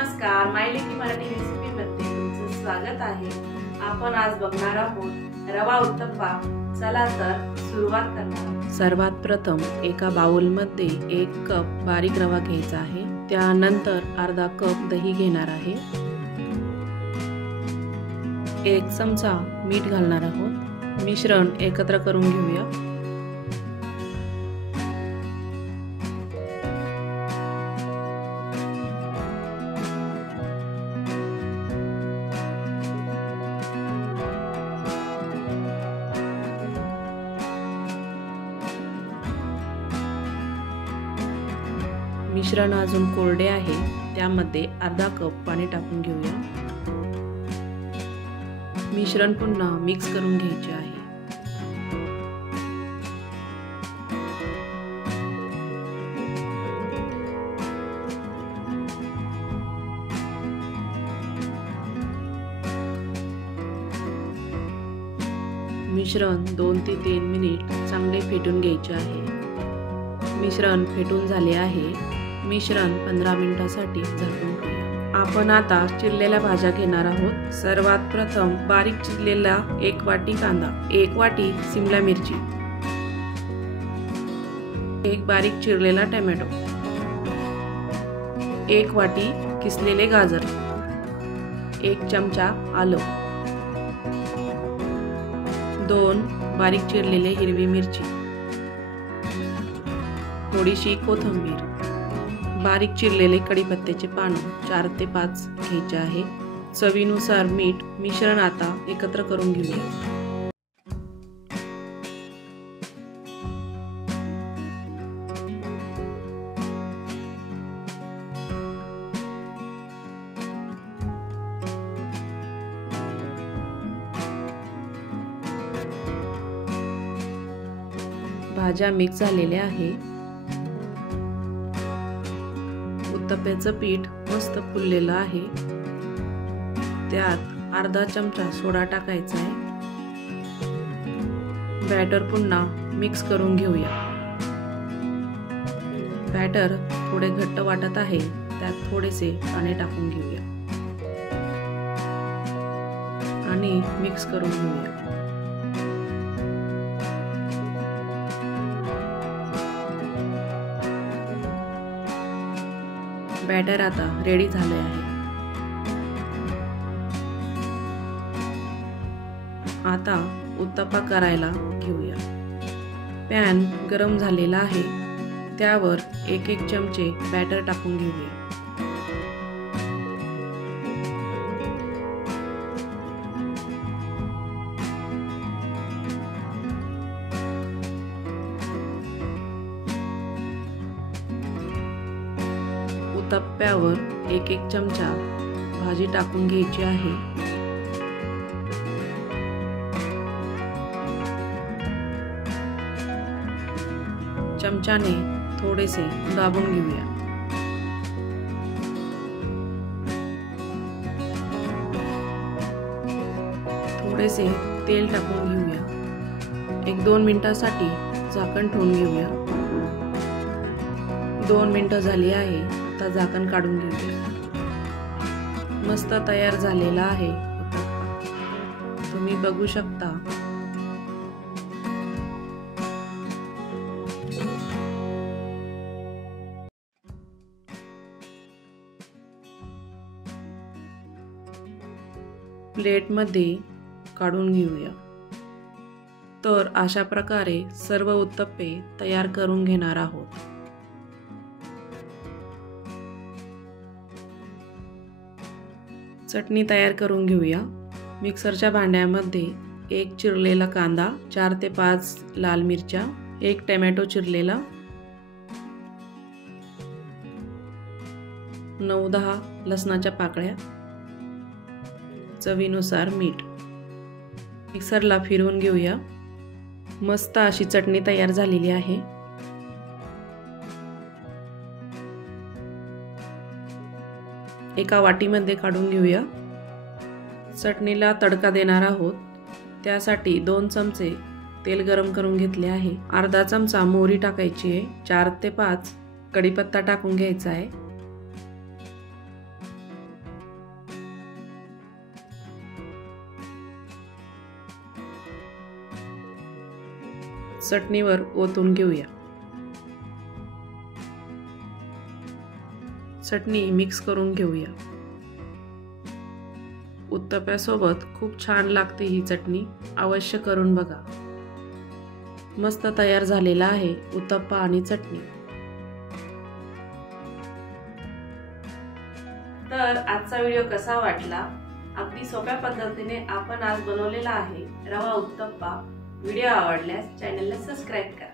नमस्कार, माय लेकी मराठी रेसिपी मध्ये तुमचं स्वागत आहे। आपण आज बघणार आहोत रवा उत्तप्पा। चला तर सुरुवात करूया। सर्वात प्रथम एका बाउल मध्ये 1 कप बारीक रवा घ्यायचा आहे। त्यानंतर अर्धा कप दही घेणार आहे। 1 चमचा मीठ घालणार आहोत। मिश्रण एकत्र करून घेऊया। मिश्रण अजून कोरडे आहे, त्यामध्ये अर्धा कप पाणी टाकून घेऊया। मिश्रण पुन्हा मिक्स करून घ्यायचे आहे। मिश्रण 2 ते 3 मिनिट चांगले फेटून घ्यायचे आहे। मिश्रण फेटून झाले आहे। मिश्रण 15 मिनिटांसाठी झाकून ठेवूया। आपण आता चिरलेल्या भाज्या घेणार आहोत। सर्वात प्रथम बारीक चिरलेला 1 वाटी कांदा, 1 वाटी शिमला मिरची, 1 बारीक चिरलेला टोमॅटो, 1 वाटी किसलेले गाजर, 1 चमचा आलं, 2 बारीक चिरलेले हिरवी मिरची, थोडीशी कोथिंबीर, बारीक चिरलेले कढीपत्त्याचे पानं 4 ते 5 घ्यायचे आहे। चवीनुसार मीठ। मिश्रण आता एकत्र करून घेऊया। भाज्या मिक्स झालेल्या आहे। उत्तप्प्याचं पीठ मस्त फुललेलं आहे। त्यात अर्धा चमचा सोडा टाकायचा आहे। बॅटर पुन्हा मिक्स करून घेऊया। बॅटर थोडे घट्ट वाटत आहे, त्यात थोडेसे पाणी टाकून घेऊया आणि मिक्स करून घेऊया। बॅटर आता रेडी झाले आहे। आता उत्तप्पा करायला घेऊया। पॅन गरम झालेला आहे, त्यावर 1-1 चमचे बॅटर टाकून घेऊया। उत्तप्प्यावर 1-1 चमचा भाजी टाकून घ्यायची आहे। चमच्याने थोडेसे दाबून घेऊया। थोडेसे तेल टाकून घेऊया। 1-2 मिनिटांसाठी झाकण ठेवून घेऊया। 2 मिनिटं झाली आहे। आता झाकण काढून घेऊया। मस्त तयार झालेला आहे उत्तप्पा, तुम्ही बघू शकता। प्लेट मध्ये काढून घेऊया। तर अशा प्रकारे सर्व उत्तप्पे तयार करून घेणार आहोत। चटणी तयार करून घेऊया। मिक्सरच्या भांड्यामध्ये 1 चिरलेला कांदा, 4 ते 5 लाल मिरच्या, 1 टोमॅटो चिरलेला, 9-10 लसणाच्या पाकळ्या, चवीनुसार मीठ। मिक्सरला फिरवून घेऊया। मस्त अशी चटणी तयार झालेली आहे। एका वाटीमध्ये काढून घेऊया। चटणीला तडका देणार आहोत, त्यासाठी 2 चमचे तेल गरम करून घेतले आहे। अर्धा चमचा मोहरी टाकायची आहे। 4 ते 5 कढीपत्ता टाकून घ्यायचा आहे। चटणीवर ओतून घेऊया। चटणी मिक्स करून घेऊया। उत्तप्यासोबत खूप छान लागते ही चटणी, अवश्य करून बघा। मस्त तयार झालेला आहे उत्तप्पा आणि चटणी। तर आजचा व्हिडिओ कसा वाटला? अगदी सोप्या पद्धतीने आपण आज बनवलेला आहे रवा उत्तप्पा। व्हिडिओ आवडल्यास चॅनलला सबस्क्राइब करा।